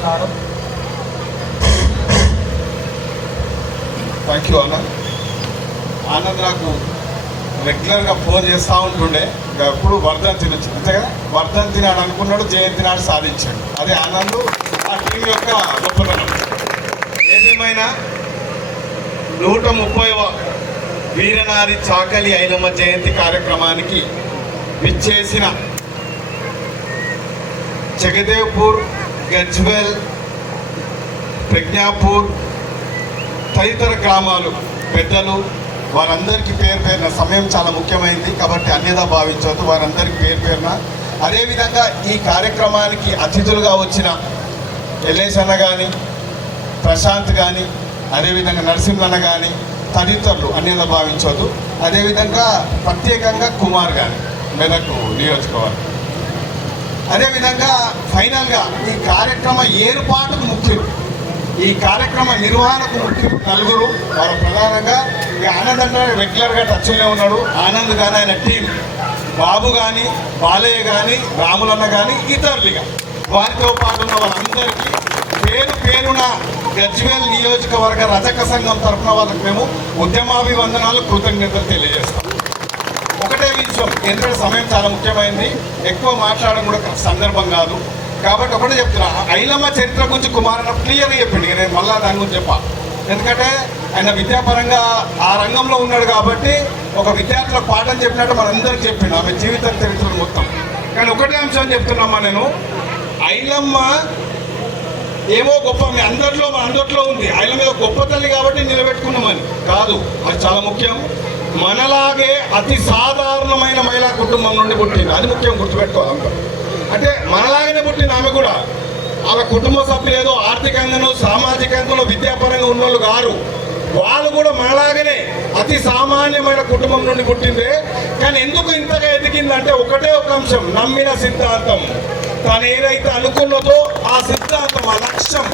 చేస్తున్నారు thank you అన్న ఆనంద్ నాకు రెగ్యులర్గా ఫోన్ చేస్తూ ఉంటుండే. ఇంకా ఎప్పుడు వర్ధంతి నుంచి అంతేగా కదా? వర్ధంతి అనుకున్నాడు జయంతి నాడు సాధించాడు. అదే ఆనంద్ ఆ టీం యొక్క గొప్పతనం. ఏదేమైనా నూట ముప్పైవ వీరనారి చాకలి ఐలమ్మ జయంతి కార్యక్రమానికి విచ్చేసిన జగదేవ్పూర్ గజ్వెల్ ప్రజ్ఞాపూర్ తదితర గ్రామాలు పెద్దలు వారందరికీ పేరు పేరున సమయం చాలా ముఖ్యమైనది కాబట్టి అన్యదా భావించవద్దు. వారందరికీ పేరు పేరున. అదేవిధంగా ఈ కార్యక్రమానికి అతిథులుగా వచ్చిన ఎల్లేష్ కానీ ప్రశాంత్ కానీ అదేవిధంగా నరసింహన్న కానీ తదితరులు అన్యత భావించవద్దు. అదేవిధంగా ప్రత్యేకంగా కుమార్ కానీ మెదక్ నియోజకవర్గం. అదేవిధంగా ఫైనల్గా ఈ కార్యక్రమ ఏర్పాటుకు ముఖ్యం ఈ కార్యక్రమ నిర్వహణకు ముఖ్యం నలుగురు. వారు ప్రధానంగా ఈ ఆనంద్ అంటే రెగ్యులర్గా టచ్లోనే ఉన్నాడు. ఆనంద్ కానీ ఆయన టీం బాబు కానీ బాలయ్య కానీ రాములన్న కానీ ఇతరులుగా వారితో పాటు ఉన్న వాళ్ళందరికీ పేరు పేరున గజ్వేల్ నియోజకవర్గ రజక సంఘం తరఫున వాళ్ళకి మేము ఉద్యమాభివందనాలు కృతజ్ఞతలు తెలియజేస్తాం. ఒకటే ఎందుకంటే సమయం చాలా ముఖ్యమైనది ఎక్కువ మాట్లాడడం కూడా సందర్భం కాదు. కాబట్టి ఒకటే చెప్తున్నా. ఐలమ్మ చరిత్ర గురించి కుమారన్న క్లియర్గా చెప్పింది నేను మళ్ళా దాని గురించి చెప్పా. ఎందుకంటే ఆయన విద్యాపరంగా ఆ రంగంలో ఉన్నాడు కాబట్టి ఒక విద్యార్థులకు పాఠం చెప్పినట్టు మనందరికీ చెప్పిండు. ఆమె జీవిత చరిత్ర మొత్తం. కానీ ఒకటే అంశం చెప్తున్నామా నేను? ఐలమ్మ ఏమో గొప్ప మీ అందరిలో మన అందరిలో ఉంది. ఐలమ్మ మీద గొప్ప తల్లి కాబట్టి నిలబెట్టుకున్నామని. కాదు. అది చాలా ముఖ్యం. మనలాగే అతి సాధారణమైన మహిళా కుటుంబం నుండి పుట్టింది. అది ముఖ్యం గుర్తుపెట్టుకోవాలి అంటే మనలాగానే పుట్టిన ఆమె కూడా. ఆమె కుటుంబ సభ్యులు ఏదో ఆర్థికంగానో సామాజికంగానో విద్యాపరంగా ఉన్నోళ్ళు కారు. వాళ్ళు కూడా మనలాగనే అతి సామాన్యమైన కుటుంబం నుండి పుట్టిందే. కానీ ఎందుకు ఇంతగా ఎదిగిందంటే ఒకటే ఒక అంశం నమ్మిన సిద్ధాంతం. తను ఏదైతే అనుకున్నదో ఆ సిద్ధాంతం ఆ లక్ష్యం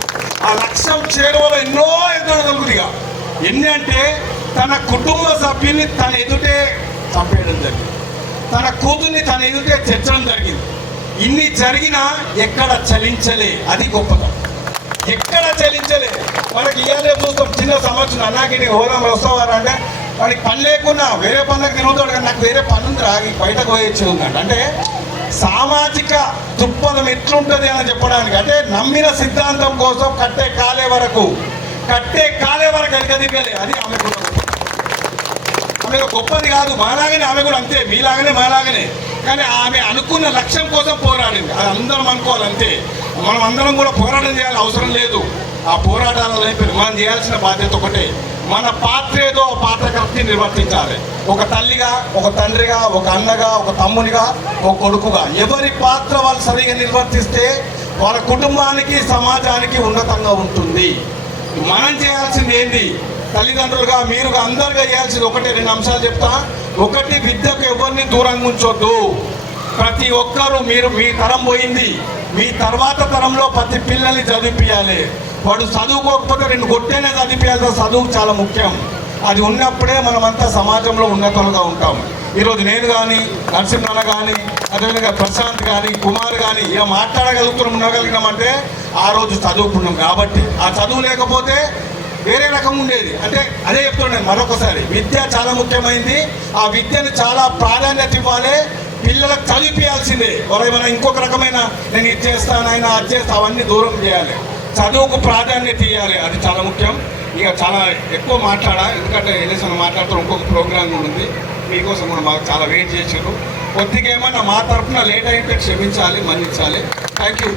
ఆ లక్ష్యం చేరువలో ఎన్నో ఎదురగలుగుదిగా ఎన్ని అంటే తన కుటుంబ సభ్యుని తన ఎదుటే చంపేయడం జరిగింది. తన కూతుర్ని తన ఎదుటే తెచ్చడం జరిగింది. ఇన్ని జరిగినా ఎక్కడ చలించలే అది గొప్పతనం. ఎక్కడ చలించలే? మనకి ఇవాళ చూస్తాం చిన్న సంవత్సరం అన్నాకి హోరం వస్తావారు అంటే వాడికి పని లేకున్నా వేరే పనులకు తిరుగుతాడు కానీ నాకు వేరే పని ఉంది బయటకు పోయొచ్చు ఉందంట అంటే సామాజిక దృక్పథం ఎట్లుంటుంది అని చెప్పడానికి అంటే నమ్మిన సిద్ధాంతం కోసం కట్టే కాలే వరకు కట్టే కాలే వరకు ఎడగదిగలే అది ఆమె ఆమె గొప్పది కాదు మాలాగానే ఆమె కూడా అంతే మీలాగానే మాలాగానే. కానీ ఆమె అనుకున్న లక్ష్యం కోసం పోరాడింది. అది అందరం అనుకోవాలి అంతే మనం అందరం కూడా పోరాటం చేయాల్సిన అవసరం లేదు. ఆ పోరాటాలలో అయిపోయింది. మనం చేయాల్సిన బాధ్యత ఒకటే. మన పాత్ర ఏదో పాత్ర కరెక్ట్ని నిర్వర్తించాలి. ఒక తల్లిగా ఒక తండ్రిగా ఒక అన్నగా ఒక తమ్మునిగా ఒక కొడుకుగా. ఎవరి పాత్ర వాళ్ళు సరిగా నిర్వర్తిస్తే వాళ్ళ కుటుంబానికి సమాజానికి ఉన్నతంగా ఉంటుంది. మనం చేయాల్సింది ఏంటి తల్లిదండ్రులుగా మీరుగా అందరుగా చేయాల్సింది ఒకటి రెండు అంశాలు చెప్తా. ఒకటి విద్యకు ఎవరిని దూరంగా ఉంచొద్దు. ప్రతి ఒక్కరూ మీరు మీ తరం పోయింది. మీ తర్వాత తరంలో ప్రతి పిల్లల్ని చదివిపించాలి వాడు చదువుకోకపోతే రెండు గొట్టేనే చదివిపించాల్సిన చదువు చాలా ముఖ్యం. అది ఉన్నప్పుడే మనమంతా సమాజంలో ఉన్నతులుగా ఉంటాం. ఈరోజు నేను కానీ నరసింహన్న కానీ అదేవిధంగా ప్రశాంత్ కానీ కుమార్ కానీ ఇలా మాట్లాడగలుగుతున్నాం ఉండగలిగినామంటే ఆ రోజు చదువుకున్నాం కాబట్టి ఆ చదువు లేకపోతే వేరే రకం ఉండేది. అంటే అదే చెప్తున్నాను మరొకసారి. విద్య చాలా ముఖ్యమైనది ఆ విద్యను చాలా ప్రాధాన్యత ఇవ్వాలి. పిల్లలకు చదివిపించాల్సిందే వాళ్ళు ఏమైనా ఇంకొక రకమైన నేను ఇది చేస్తాను ఆయన అది చేస్తా అవన్నీ దూరం చేయాలి. చదువుకు ప్రాధాన్యత ఇవ్వాలి. అది చాలా ముఖ్యం. ఇక చాలా ఎక్కువ మాట్లాడా ఎందుకంటే ఎల్ఎస్ఎన్ మాట్లాడుతూ ఇంకొక ప్రోగ్రామ్ ఉంది. మీకోసం కూడా మాకు చాలా వెయిట్ చేసారు కొద్దిగా ఏమన్నా మా తరఫున లేట్ అయితే క్షమించాలి మన్నించాలి. Thank you